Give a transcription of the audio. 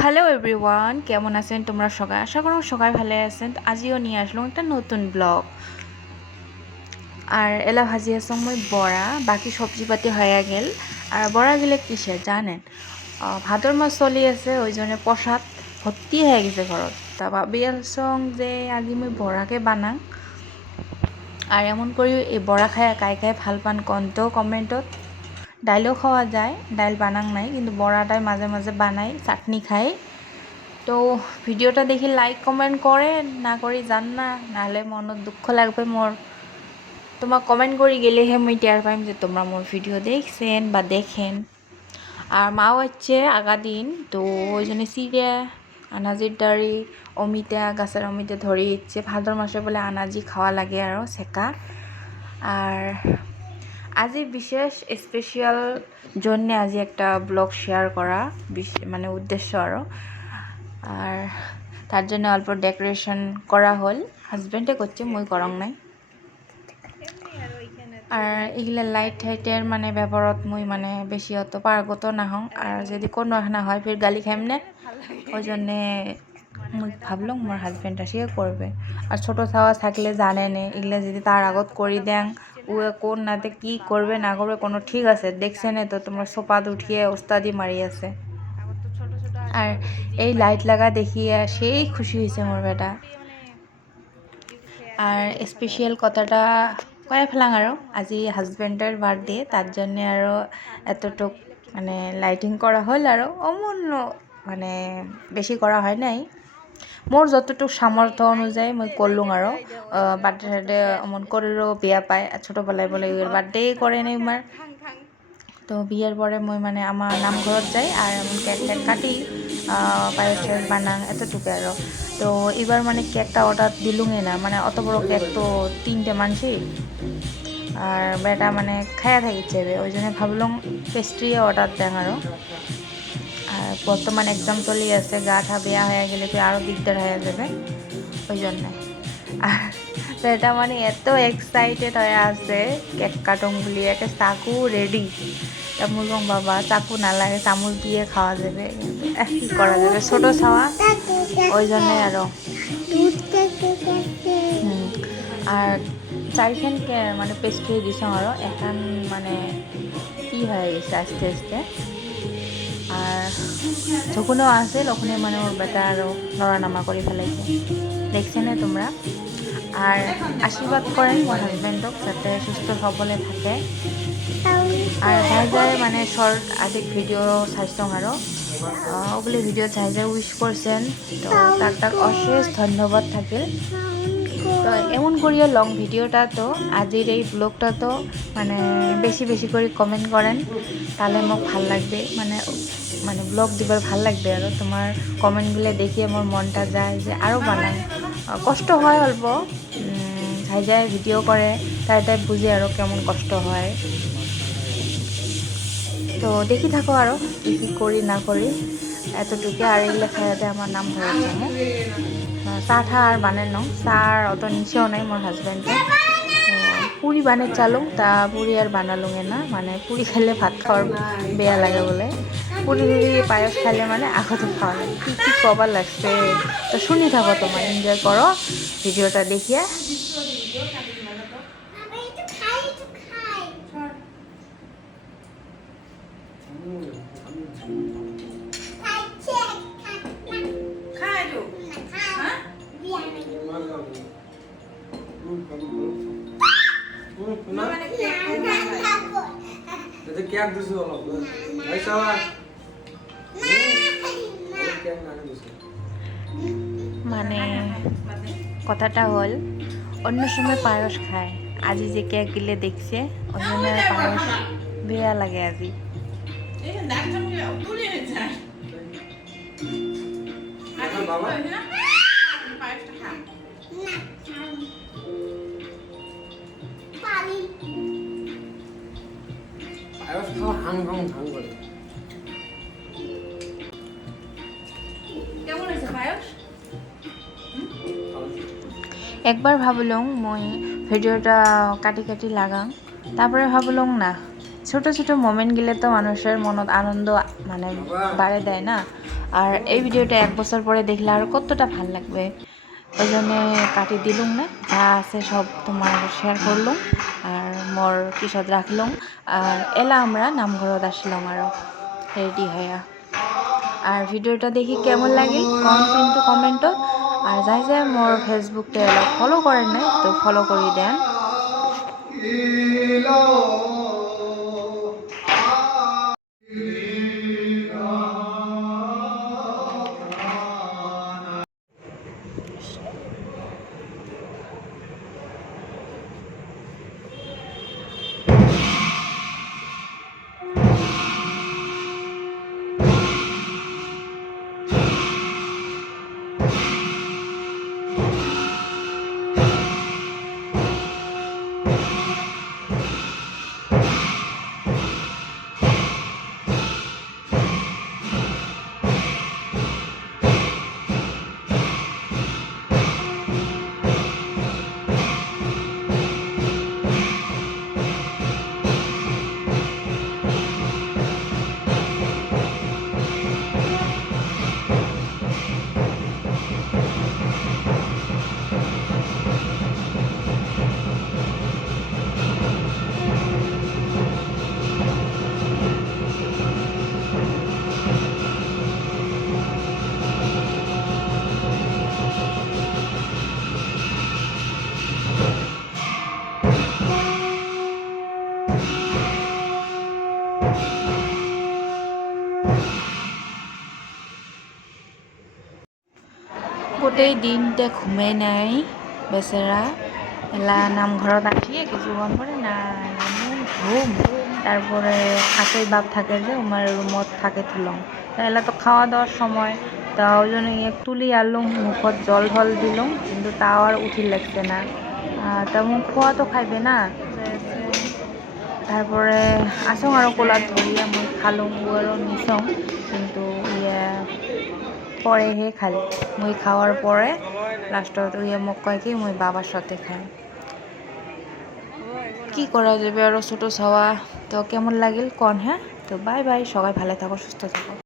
Hello everyone কেমন আছেন তোমরা সবাই? আশা করো সবাই ভালো আছেন। আজিও নিয়ে আসলাম একটা নতুন ব্লগ আর এলা ভাজি আছো মই বড়া, বাকি সবজি পাতি হয়ে গেল। আর বড়া গেলে কিসে জানেন? ভাদর মাছ চলি আছে, ওই জন্য প্রসাদ ভর্তি হয়ে গেছে ঘৰত। তা ভাবি আলচং যে আজি মই বড়াকে বানাং আর এমন কৰি এই বড়া খাই, কাই কাই ভালো পান কন্ত কমেন্টত। ডাইলও খাওয়া যায়, ডাইল বানাং নাই, কিন্তু বড়াটাই মাঝে মাঝে বানাই, চাটনি খাই। তো ভিডিওটা দেখি লাইক কমেন্ট করে না করি জান না, নাহলে মনত দুঃখ লাগবে মোর। তোমাক কমেন্ট কৰি গেলেহে মই টের পাইম যে তোমরা মোর ভিডিও দেখছেন বা দেখেন। আর মাও হচ্ছে আগা দিন, তো ওই জন্য সিরিয়া আনাজির দাড়ি অমিতা, গাছের অমিতা ধরে ইচ্ছে ভাদর মাসে বলে আনাজি খাওয়া লাগে আরও সেকা। আর আজি বিশেষ স্পেশাল জন্যে আজি একটা ব্লগ শেয়ার করা মানে উদ্দেশ্য আরও আর তার জন্য অল্প ডেকোরেশন করা হল। হাজবেন্ডে করছে, মই করং নাই। আর এগুলা লাইট টাইটের মানে ব্যবহারত মুই মানে বেশি অত পারগত না হং আর যদি কোনো না হয়, ফির গালি খাইম না। ওই জন্যে মুই ভাবলাম মোর হাজবেন্ড আসিয়ে করবে। আর ছোট ছাওয়া থাকলে জানে নে, এগুলা যদি তার আগত করি দেন কোন নাতে কি করবে, না করবে, কোনো ঠিক আছে, দেখছে নে তো, তোমার সোপাত উঠিয়ে ওস্তাদি মারি আছে। আর এই লাইট লাগা দেখিয়ে সেই খুশি হয়েছে মোর বেটা। আর স্পেশাল কথাটা কয়ে ফেলাং আৰু আজি হাজবেণ্ডৰ বাৰ্থডে তার জন্য আৰু এতটুক মানে লাইটিং করা হল আৰু অমূল্য মানে বেশি করা হয় নাই। মোৰ যতটুক সামৰ্থ্য অনুযায়ী মই করলুম আৰু বাৰ্থডে চাৰ্থডে অমন কৰিলেও বেয়া পায় ছোটোবেলায় বলে বাৰ্থডে কৰে নে ইমাৰ। তো বিয়ের পরে মই মানে আমার নামঘরত যাই আর কেক টেক কাটি পায়েস টায়েস বানাং এতটুকু আরও তো এবার মানে কেকটা অর্ডার দিলুঙে না মানে অত বড় কেক তো তিনটে মানুষই আর বেটা মানে খায়া থাকিছে ওই জন্য ভাবলাম পেস্ট্রি অর্ডার দেন আরও আর বর্তমান এক্সাম চলি আছে গা ঠা বেয়া হয়ে গেলে তো আরও দিকদার হয়ে যাবে ওই জন্যে। তো এটা মানে এত এক্সাইটেড হয়ে আছে কেক কাটং বুলি একে চাকু রেডি মুলগম বাবা চাকু নালাগে চামচ দিয়ে খাওয়া যাবে। কি করা যাবে? ছোট ছাওয়া ওই জন্যে আরও। হুম, আর চারিখান মানে পেস্ট খেয়ে দিছাম আরও এখন মানে কি হয়ে গেছে আস্তে আস্তে? আর যখনও আছে ওখানে মানে ওর বেটা আরও নড়ানামা করে ফেলাইছে দেখছে না তোমরা? আর আশীর্বাদ করেন মোর হাজবেন্ডক যাতে সুস্থ সবলে থাকে। আর যাই যাই মানে শর্ট আদি ভিডিও চাইছোঁ আৰু। ওগুলি ভিডিও চাই যাই উইশ করছেন তো তাক তাক অশেষ ধন্যবাদ থাকিল। তো এমন করিয়া লং ভিডিওটা তো, আজির এই ব্লগটা তো মানে বেশি বেশি করে কমেন্ট করেন, তাহলে মোক ভালো লাগবে মানে মানে ব্লগ দিবার ভালো লাগবে আৰু তোমাৰ কমেন্টগুলো দেখিয়ে মোৰ মনটা যায় যে আৰু বানাং কষ্ট হয় অল্প যাই যাই ভিডিও করে তাই তাই বুঝে আৰু কেমন কষ্ট হয়। তো দেখি থাকো আরও কি কি করি না করি এতটুকু, আর এগুলো খাইতে আমার নাম হয়ে যায়। চাহ ঠা আর বানাই নং। চাহ আর অত নিচেও নাই মোর হাজবেন্ডে পুরি বানাই চালুং, তা পুরি আর বানালুঙে না। মানে পুরি খাইলে ভাত খাওয়ার বেয়া লাগে বলে। পুরি পুরি পায়স খাইলে মানে আগতে খাওয়া লাগে। কি কি কবার লাগছে? তো শুনি থাকো তোমার এনজয় করো। ভিডিওটা দেখিয়া। কেক দিছো অলপ কেক মানে কথাটা হল অন্য সময় পায়স খায়। আজি যে কেক গিলে দেখছে জন্য আর পায়স বেয়া লাগে আজি। বাবা। পায়স খাওয়া হাং হাং হাং করে একবার ভাবলং মই ভিডিওটা কাটি কাটি লাগাম তারপরে ভাবলং না ছোট ছোট মোমেন্ট গিলে তো মানুষের মনত আনন্দ মানে বাড়ে দেয় না। আর এই ভিডিওটা এক বছর পরে দেখলে আর কতটা ভালো লাগবে। ওই জন্য কাটি দিলুম না। যা আছে সব তোমার শেয়ার করলুম আর মোর পিছত রাখলুম। আর এলা আমরা নামঘৰত আসলাম আরও রেডি হইয়া আর ভিডিওটা দেখি কেমন লাগিল কম কিন্তু কমেন্টত। আর যাই যাই মোর ফেসবুকটা অলপ ফলো করেন নাই, তো ফলো করে দেন। গোটেই দিনটা ঘুমাই নাই, বেচেৰা। এলা নামঘৰত আসিয়ে কিছুক্ষণ পরে নাই ঘুম। তারপরে হাতের বাপ থাকে যে আমার রুমত থাকে থুলং। এলা তো খাওয়া দাওয়ার সময় তা ওই জন্য এক তুলি আলুম মুখত জল ফল দিলুম কিন্তু তাও আর উঠি লাগছে না। তা মুখ খোয়া তো খাইবে না। তারপরে আসং আৰু কোলাত ধৰিয়ে মই খালোঁ কিন্তু ইয়ে পরেহে খালি, মুই খাওয়ার পরে লাস্টত ইয়ে মোক কয় কি, মুই বাবার সাথে খাই। কি করা যাবে আরও ছোটো ছাওয়া তো কেমন লাগিল? কন হ্যাঁ? তো বাই বাই সবাই ভালো থাকো, সুস্থ থাকো।